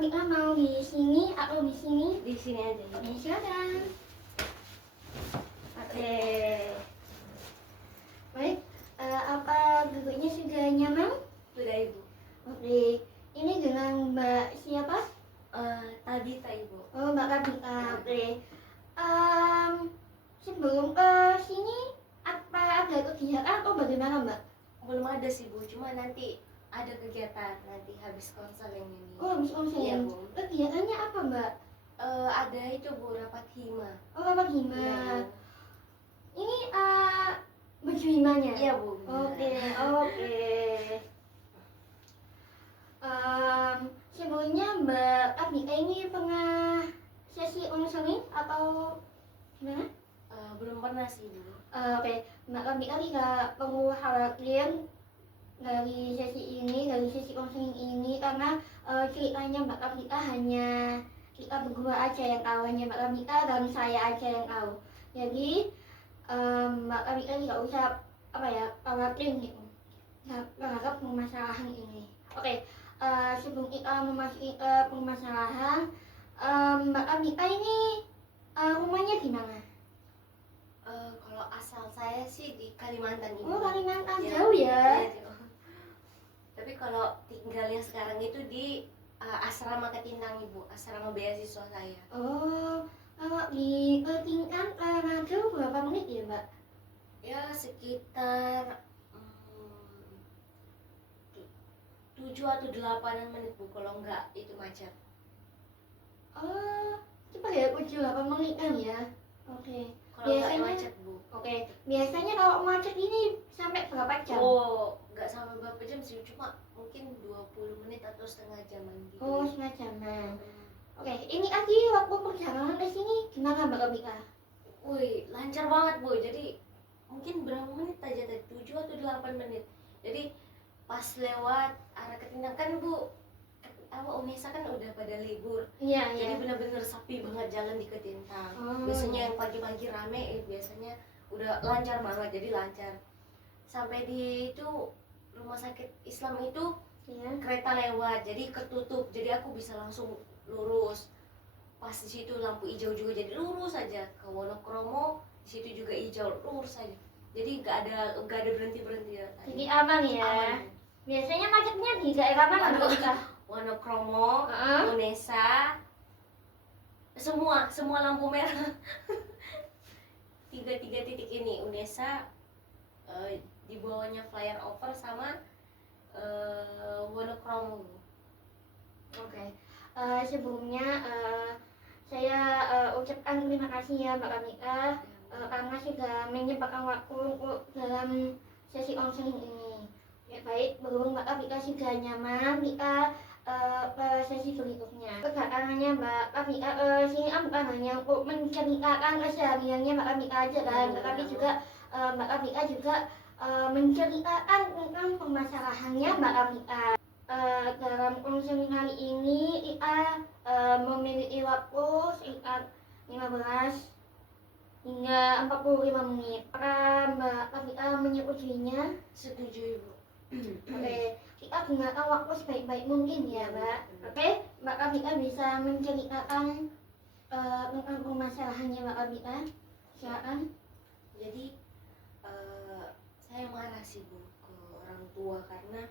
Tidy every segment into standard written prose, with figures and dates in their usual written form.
Mika mau di sini atau di sini? Di sini aja. Oke, silakan. Oke. Baik, apa duduknya sudah nyaman? Sudah Ibu. Oke, ini dengan Mbak siapa? Tabita Ibu. Oh, Mbak Kabita. Oke. Sebelum ke sini apa ada kegiatan atau bagaimana Mbak? Belum ada sih Bu, cuma nanti ada kegiatan nanti habis konseling ini. Oh, habis Iya konseling. Bu. Kegiatannya apa Mbak? Ada itu Bu, rapat hima. Oh, apa Iya gimana? Bu. Ini baju himanya? Iya Bu. Oke, oke. Sebelumnya Mbak Kabita ini pernah sesi konseling atau gimana? Belum pernah sih Bu. Oke, Mbak Kabita tidak perlu khawatir dari sesi konseling ini karena ceritanya Mbak Kabita hanya kita berdua aja yang tahu, hanya Mbak Kabita dan saya aja yang tahu. Jadi Mbak Kabita tidak usah khawatir gitu terhadap permasalahan ini. Oke, sebelum kita memasuki ke permasalahan, Mbak Kabita ini rumahnya di mana? Kalau asal saya sih di Kalimantan Ibu. Oh, Kalimantan, Iya, jauh ya? iya, jauh. Tapi kalau tinggalnya sekarang itu di asrama Ketintang Ibu, asrama beasiswa saya. Oh, kalau di Ketingkan ke Manado berapa menit ya Mbak? Ya sekitar 7 atau 8 menit Bu, kalau enggak itu macet. Oh, cepat ya, 7-8 menit kan ya? Oke. Kalau enggak Biasanya macet Bu. Oke, biasanya kalau macet ini sampai berapa jam? Oh, enggak sampai berapa jam sih, cuma mungkin 20 menit atau setengah jaman gitu. Oh, setengah jaman. Oke, ini tadi waktu perjalanan ke sini gimana Mbak Kabita? Wih, lancar banget Bu. Jadi mungkin berapa menit aja tadi? 7 atau 8 menit. Jadi pas lewat arah Ketintang kan Bu, Unesa kan udah pada libur. Iya, Jadi iya. benar-benar sepi banget jalan di Ketintang. Oh. Biasanya yang pagi-pagi rame, biasanya udah lancar banget, jadi lancar. Sampai di itu rumah sakit Islam itu Iya. kereta lewat, jadi ketutup, jadi aku bisa langsung lurus. Pas di situ lampu hijau juga, jadi lurus aja ke Wonokromo. Di situ juga hijau, lurus aja. Jadi nggak ada berhenti ya. Jadi aman ya. Aman. Biasanya macetnya di daerah mana Mbak Kabita? Wonokromo, Unesa, semua lampu merah. tiga titik ini Unesa, di bawahnya flyover sama Wonokromo. Oke. Sebelumnya saya ucapkan terima kasih ya Mbak Kabita karena sudah menyempatkan waktu untuk dalam sesi konseling ini. Ya, baik, berhubung Mbak Kabita sudah nyaman, kita ke sesi berikutnya. Kedatangannya Mbak Kabita sini bukan hanya untuk menceritakan kesehariannya Mbak Kabita aja kan, tetapi juga Mbak Kabita juga menceritakan tentang permasalahannya Mbak Kabita. Dalam konseling kali ini kita memiliki waktu sekitar 15 hingga 45 menit. Apakah Mbak Kabita menyetujuinya? Setuju Ibu. Oke, kita gunakan waktu sebaik-baik mungkin ya Mbak. Oke, Mbak Kabita bisa menceritakan tentang permasalahannya Mbak Kabita. Silakan. Jadi saya marah sih Bu ke orang tua karena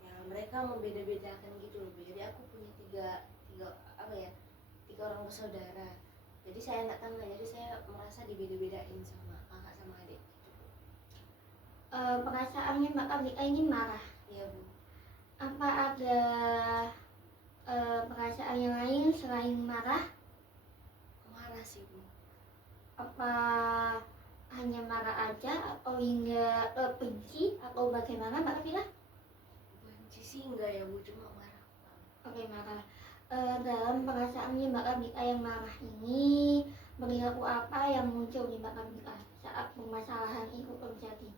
ya mereka membeda-bedakan gitu loh Bu. Jadi aku punya tiga orang bersaudara. Jadi saya anak tengah, jadi saya merasa dibeda-bedain sama kakak sama adik gitu Bu. Perasaannya Mbak Kabita ini marah. Iya Bu. Apa ada perasaan yang lain selain marah? Marah sih Bu. Apa hanya marah aja atau hingga benci atau bagaimana Mbak Kabita? Benci sih enggak ya Bu, cuma marah. Oke, marah. Dalam perasaannya Mbak Kabita yang marah ini, perilaku apa yang muncul di Mbak Kabita saat permasalahan itu terjadi?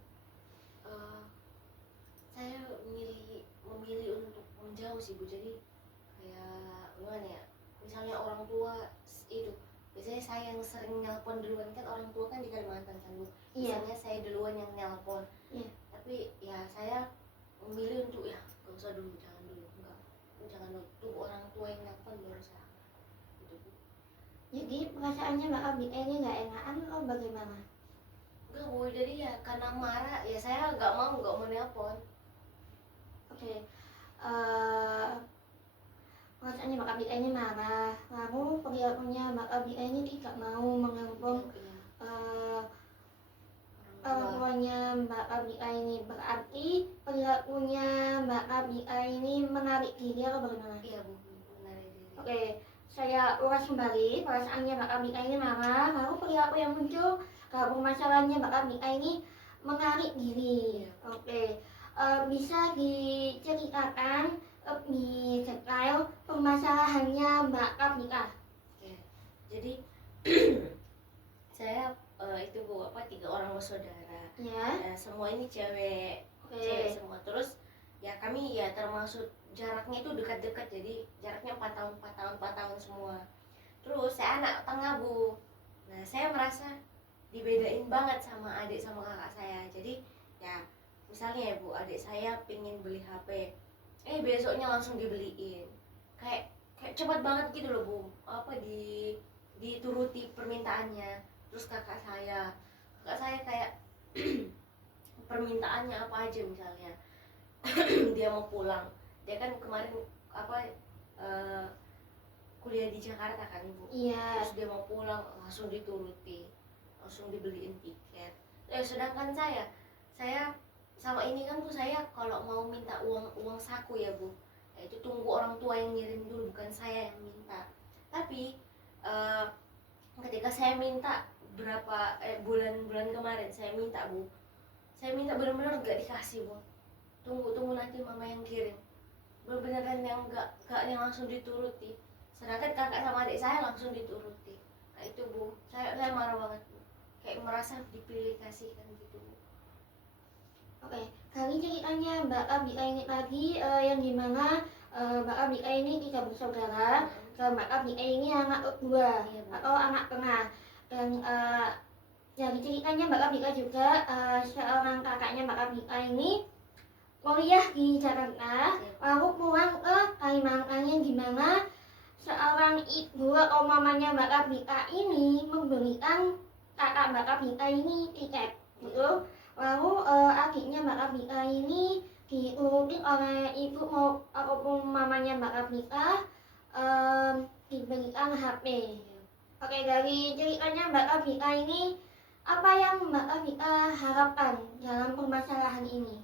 Saya memilih untuk menjauh sih Bu. Jadi kayak gimana ya, misalnya orang tua itu biasanya saya yang sering nelpon duluan, kan orang tua kan di Kalimantan kan Bu. Iya. Biasanya saya duluan yang nelpon. Iya. Tapi ya saya memilih untuk ya gak usah dulu, jangan dulu, enggak, jangan dulu, tunggu orang tua yang Jadi perasaannya Mbak Abika ini nggak enakan atau bagaimana? Enggak Bu, jadi ya karena marah ya saya nggak mau nelpon. Oke. Eh, perasaannya Mbak Abika ini marah, lalu perilakunya Mbak Abika ini tidak mau menelpon Iya, eh, orang orang tua. tuanya Mbak Abika ini, berarti perilakunya Mbak Abika ini menarik diri atau bagaimana? Iya Bu, menarik diri. Oke, saya ulas kembali. Perasaannya Mbak Abika ini marah, lalu perilaku yang muncul kalau permasalahannya Mbak Abika ini menarik diri. Iya. Oke, bisa diceritakan lebih detail permasalahannya Mbak Abika. Oke. Jadi saya itu Bu, apa 3 orang bersaudara. Ya, Semua ini cewek oke. semua. Terus ya kami ya termasuk jaraknya itu dekat-dekat, jadi jaraknya 4 tahun 4 tahun 4 tahun semua. Terus saya anak tengah Bu. Nah saya merasa dibedain banget sama adik sama kakak saya. Jadi ya misalnya ya Bu, adik saya pengen beli HP, besoknya langsung dibeliin. Kayak cepat banget gitu loh Bu, apa dituruti permintaannya. Terus kakak saya kayak permintaannya apa aja misalnya dia mau pulang, dia kan kemarin apa kuliah di Jakarta kan Ibu. Iya, Terus dia mau pulang langsung dituruti, langsung dibeliin tiket. Sedangkan saya sama ini kan Bu, saya kalau mau minta uang saku ya Bu, ya itu tunggu orang tua yang ngirim dulu, bukan saya yang minta. Tapi eh, ketika saya minta berapa bulan-bulan kemarin saya minta Bu, saya minta benar-benar nggak dikasih Bu. Tunggu nanti mama yang kirim, benar-benar yang yang langsung dituruti. Sedangkan kakak sama adik saya langsung dituruti. Nah itu Bu, saya marah banget Bu, kayak merasa dipilih kasihkan gitu Bu. oke. Kali ceritanya Mbak Abika ini tadi yang dimana Mbak Abika ini tidak bersaudara, Mbak Abika ini anak kedua Iya Bu. atau anak tengah. Dan dari ceritanya Mbak Abika juga seorang kakaknya Mbak Abika ini kuliah di Jakarta, lalu pulang ke Kalimantan yang dimana seorang ibu atau mamanya Mbak Abika ini memberikan kakak Mbak Abika ini tiket gitu. Lalu adiknya Mbak Abika ini diturutin oleh ibu ataupun mamanya Mbak Abika diberikan HP. Oke, dari ceritanya Mbak Abika ini, apa yang Mbak Abika harapkan dalam permasalahan ini?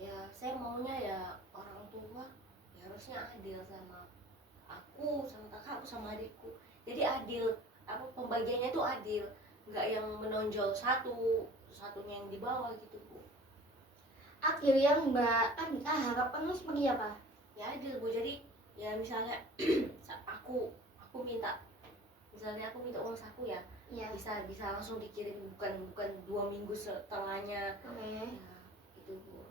Ya saya maunya ya orang tua ya harusnya adil sama aku, sama kakakku, sama adikku. Jadi adil, apa pembagiannya tuh adil, nggak yang menonjol satunya yang di bawah gitu Bu. Adil yang Mbak Abika harapkan itu seperti apa? Ya adil Bu, jadi ya misalnya aku minta, misalnya aku minta uang saku ya, Ya, bisa langsung dikirim, bukan 2 minggu setelahnya. oke. Ya itu Bu.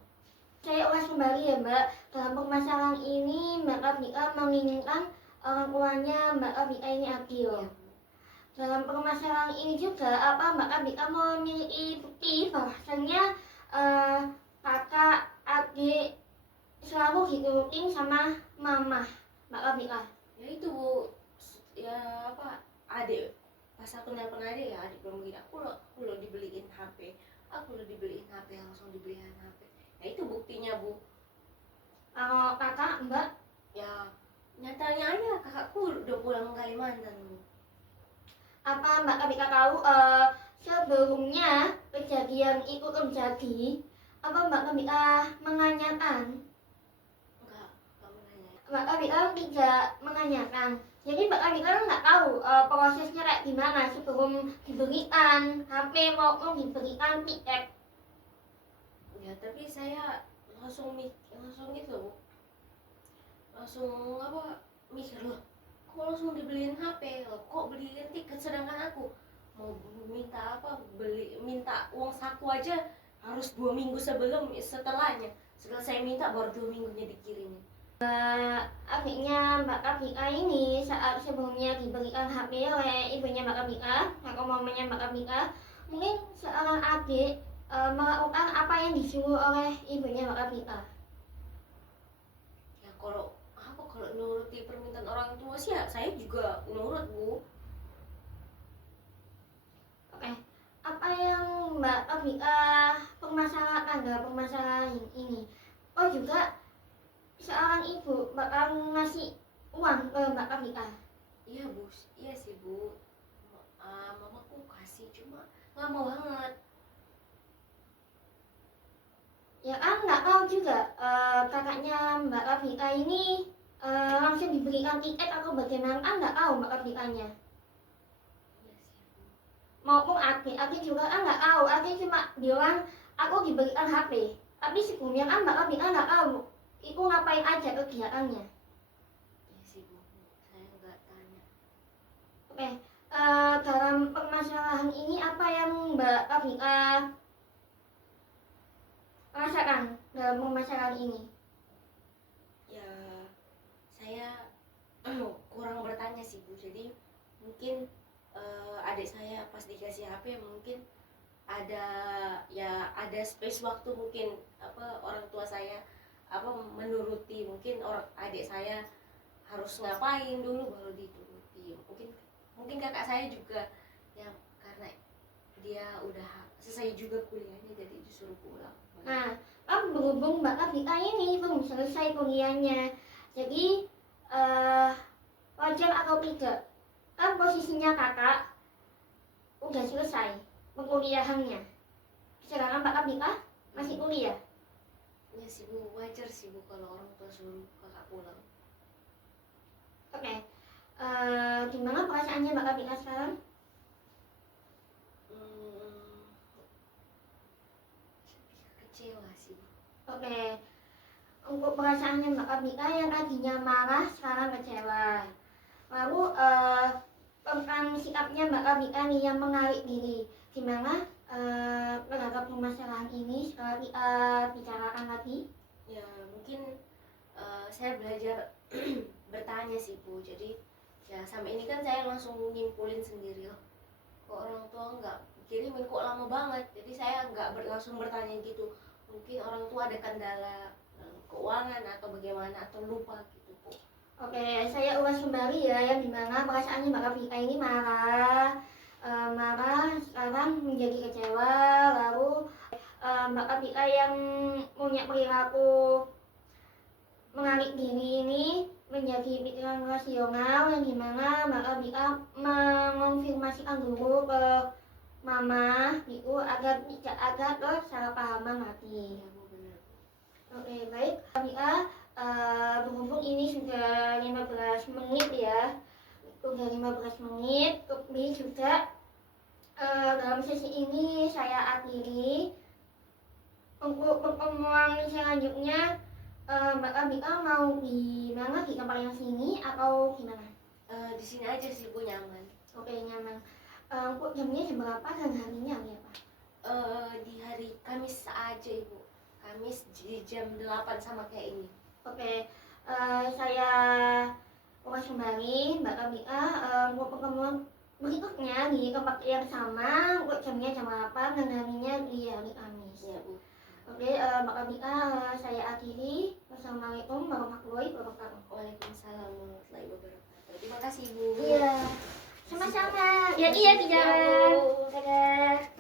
Saya ulas kembali ya Mbak, dalam permasalahan ini Mbak Abika menginginkan orang tuanya Mbak Abika ini adil. Ya, Bu. Dalam permasalahan ini juga apa Mbak Abika memiliki bukti bahwasanya kakak adik selalu diturutin sama mama Mbak Abika. Ya itu Bu, ya apa, adik pas aku nelpon adik, ya adik belum begini, aku lo dibeliin HP, langsung dibeliin HP. Ya itu buktinya Bu. Kalau kakak Mbak, Ya nyatanya aja kakakku udah pulang ke Kalimantan Bu. apa Mbak Abika tahu sebelumnya kejadian itu terjadi, apa Mbak Abika menanyakan? Enggak menanya. Mbak Abika tidak menanyakan. Jadi Mbak Abika nggak tahu prosesnya kayak gimana sebelum diberikan HP maupun diberikan tiket. Ya tapi saya langsung itu Bu, langsung apa, mikir loh, kok langsung dibeliin HP, loh kok beliin tiket, sedangkan aku mau minta minta uang saku aja harus 2 minggu setelahnya. Setelah saya minta baru 2 minggunya dikirimin. Adiknya Mbak Abika ini saat sebelumnya diberikan HP oleh ibunya Mbak Abika atau mamanya Mbak Abika, mungkin seorang adik melakukan apa yang disuruh oleh ibunya Mbak Abika. Ya kalau nuruti permintaan orang tua sih ya saya juga nurut Bu. permasalahan dalam permasalahan ini. Oh juga seorang ibu bakal ngasih uang ke Mbak Kabika. Iya bu, iya sih bu. Mamaku kasih cuma lama banget. Ya kan nggak tahu juga kakaknya Mbak Kabika ini langsung diberikan tiket atau bagaimana, kan nggak tahu Mbak Kabikanya. Iya sih bu. Maupun adik juga kan nggak tahu, adik cuma bilang aku diberikan HP. Tapi sebelumnya kan Mbak Kabika nggak tahu itu ngapain aja kegiatannya. Iya sih bu, saya nggak tanya. Oke, dalam permasalahan ini apa yang Mbak Kabika rasakan dalam permasalahan ini? Ya saya kurang bertanya sih bu. Jadi mungkin adik saya pas dikasih HP mungkin ada ada space waktu, mungkin orang tua saya menuruti, mungkin adik saya harus ngapain dulu baru dituruti. Mungkin kakak saya juga yang karena dia udah selesai juga kuliahnya jadi disuruh pulang. Nah, kan berhubung Mbak Kabika ini belum selesai kuliahnya, jadi wajar atau tidak? Kan posisinya kakak udah selesai perkuliahannya, sedangkan Mbak Kabika masih kuliah. Ya sih bu, wajar sih bu kalau orang tua suruh kakak pulang. Oke, gimana perasaannya Mbak Kabika sekarang? Kecewa sih bu. Oke, untuk perasaannya Mbak Kabika yang tadinya marah sekarang kecewa. Lalu tentang sikapnya Mbak Kabika nih yang menarik diri, gimana terhadap permasalahan ini setelah kita bicarakan lagi? Ya mungkin saya belajar bertanya sih bu. Jadi ya sama ini kan saya langsung nyimpulin sendiri loh, kok orang tua nggak kirimin kok lama banget. Jadi saya nggak langsung bertanya gitu, mungkin orang tua ada kendala keuangan atau bagaimana atau lupa gitu bu. Oke, saya ulas kembali ya, yang dimana perasaannya Mbak Kabika ini marah, sekarang menjadi kecewa, lalu Mbak Kabika yang punya perilaku menarik diri ini menjadi pikiran rasional, yang dimana Mbak Kabika mengonfirmasikan dulu ke mama itu agar tidak ada kesalahpahaman lagi. Ya bu, benar. Oke, baik Kabika. Berhubung ini sudah 15 menit ya, udah 15 menit, lebih juga dalam sesi ini saya akhiri. Untuk pertemuan selanjutnya, Mbak Kabika mau di mana, di tempat yang sini atau gimana? Di sini aja sih bu, nyaman. Oke, nyaman. Untuk jamnya jam berapa dan harinya hari apa? Di hari Kamis aja ibu, Kamis di jam 8 sama kayak ini. Oke, saya ulas kembali Mbak Kabika, untuk pertemuan berikutnya di tempat yang sama, untuk jamnya jam 8 dan harinya di hari Kamis. Ya bu. Oke, Mbak Kabika, saya akhiri. Wassalamualaikum warahmatullahi wabarakatuh. Waalaikumsalam warahmatullahi wabarakatuh. Terima kasih bu. Iya, sama-sama. Ya iya, di jalan. Bu. Dadah.